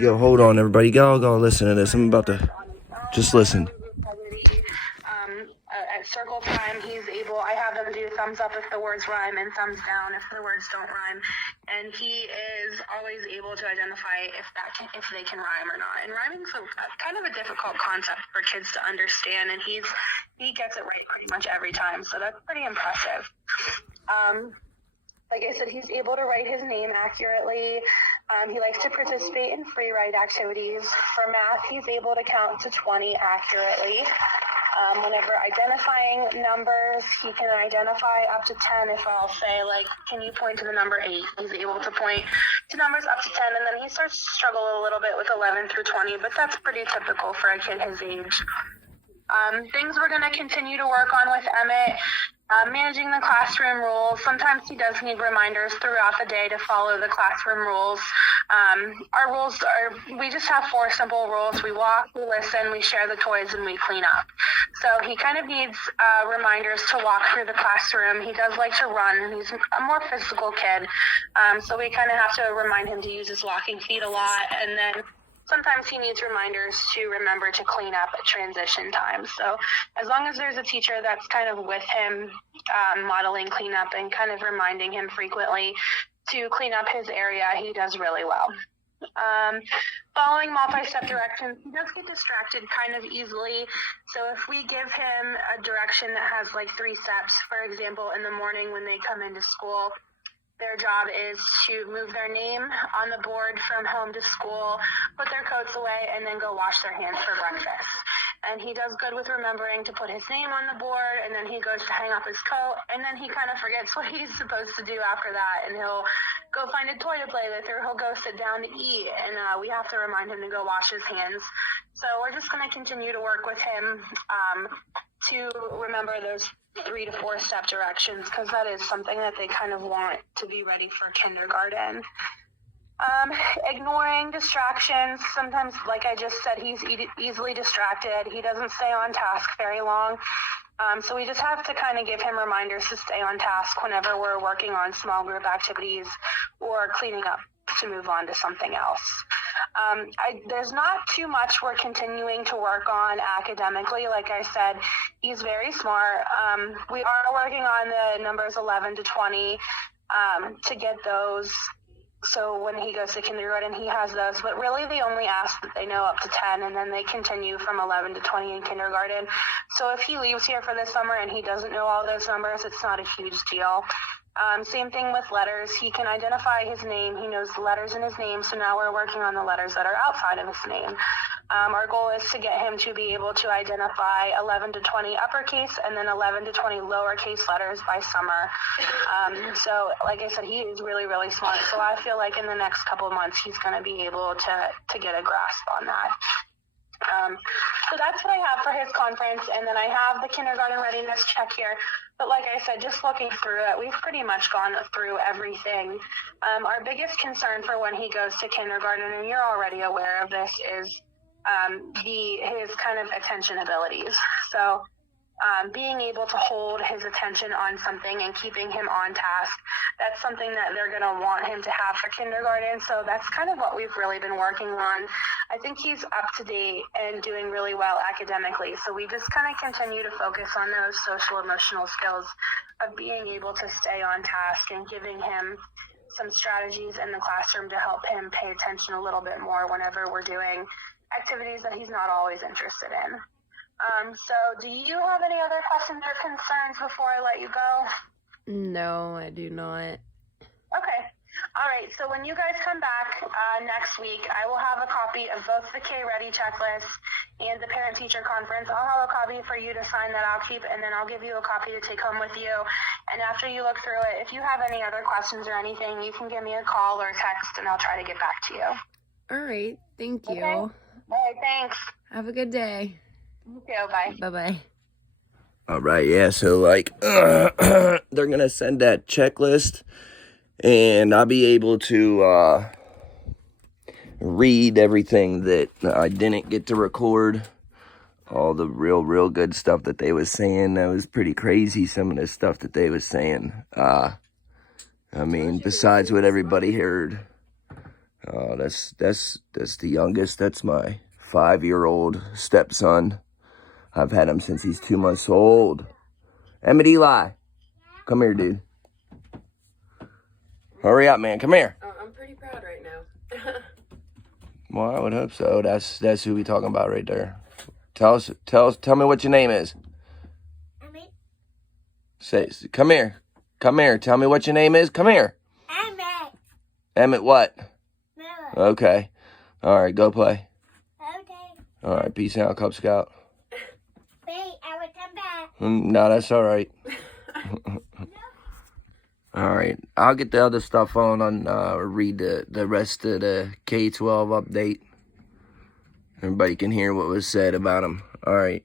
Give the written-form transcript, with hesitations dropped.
Yo, hold on, everybody. Y'all go listen to this. I'm about to just listen. At circle time, I have them do thumbs up if the words rhyme and thumbs down if the words don't rhyme. And he is always able to identify if they can rhyme or not. And rhyming's kind of a difficult concept for kids to understand, and he gets it right pretty much every time. So that's pretty impressive. Like I said, he's able to write his name accurately. He likes to participate in free write activities. For math, he's able to count to 20 accurately. Whenever identifying numbers, he can identify up to 10. If I'll say, like, can you point to the number 8? He's able to point to numbers up to 10, and then he starts to struggle a little bit with 11 through 20, but that's pretty typical for a kid his age. Things we're going to continue to work on with Emmett. Managing the classroom rules. Sometimes he does need reminders throughout the day to follow the classroom rules. Our rules we just have 4 simple rules. We walk, we listen, we share the toys, and we clean up. So he kind of needs reminders to walk through the classroom. He does like to run. He's a more physical kid. So we kind of have to remind him to use his walking feet a lot. And then sometimes he needs reminders to remember to clean up at transition time. So as long as there's a teacher that's kind of with him, modeling cleanup and kind of reminding him frequently to clean up his area, he does really well. Following multi-step directions, he does get distracted kind of easily. So if we give him a direction that has like 3 steps, for example, in the morning when they come into school, their job is to move their name on the board from home to school, put their coats away, and then go wash their hands for breakfast. And he does good with remembering to put his name on the board, and then he goes to hang up his coat, and then he kind of forgets what he's supposed to do after that, and he'll go find a toy to play with, or he'll go sit down to eat, and we have to remind him to go wash his hands. So we're just going to continue to work with him to remember those 3 to 4 step directions, because that is something that they kind of want to be ready for kindergarten. Ignoring distractions. Sometimes, like I just said, he's easily distracted. He doesn't stay on task very long. So we just have to kind of give him reminders to stay on task whenever we're working on small group activities or cleaning up to move on to something else. There's not too much we're continuing to work on academically. Like I said, he's very smart. We are working on the numbers 11 to 20 to get those. So when he goes to kindergarten, he has those. But really, they only ask that they know up to 10, and then they continue from 11 to 20 in kindergarten. So if he leaves here for the summer and he doesn't know all those numbers, it's not a huge deal. Same thing with letters. He can identify his name. He knows the letters in his name, so now we're working on the letters that are outside of his name. Our goal is to get him to be able to identify 11 to 20 uppercase and then 11 to 20 lowercase letters by summer. So like I said, he is really, really smart. So I feel like in the next couple of months, he's going to be able to get a grasp on that. So that's what I have for his conference, and then I have the kindergarten readiness check here. But like I said, just looking through it, we've pretty much gone through everything. Our biggest concern for when he goes to kindergarten, and you're already aware of this, is his kind of attention abilities. So being able to hold his attention on something and keeping him on task, that's something that they're going to want him to have for kindergarten. So that's kind of what we've really been working on. I think he's up to date and doing really well academically. So we just kind of continue to focus on those social emotional skills of being able to stay on task and giving him some strategies in the classroom to help him pay attention a little bit more whenever we're doing activities that he's not always interested in. So do you have any other questions or concerns before I let you go? No, I do not. Okay. All right. So when you guys come back next week, I will have a copy of both the K-Ready checklist and the parent-teacher conference. I'll have a copy for you to sign that I'll keep, and then I'll give you a copy to take home with you. And after you look through it, if you have any other questions or anything, you can give me a call or a text, and I'll try to get back to you. All right. Thank you. Okay. All right. Thanks. Have a good day. You too. Bye. Bye-bye. All right, yeah. So like, they're gonna send that checklist, and I'll be able to read everything that I didn't get to record. All the real good stuff that they was saying. That was pretty crazy. Some of the stuff that they was saying. I mean, besides what everybody heard. Oh, that's the youngest. That's my 5-year-old stepson. I've had him since he's 2 months old. Emmett Eli, come here, dude. Hurry up, man. Come here. Oh, I'm pretty proud right now. Well, I would hope so. That's who we talking about right there. Tell me what your name is. Emmett. Come here. Come here. Tell me what your name is. Come here. Emmett. Emmett what? Miller. Okay. All right, go play. Okay. All right, peace out, Cub Scout. Wait, I will come back. No, that's all right. All right, I'll get the other stuff on read the rest of the K-12 update. Everybody can hear what was said about him. All right.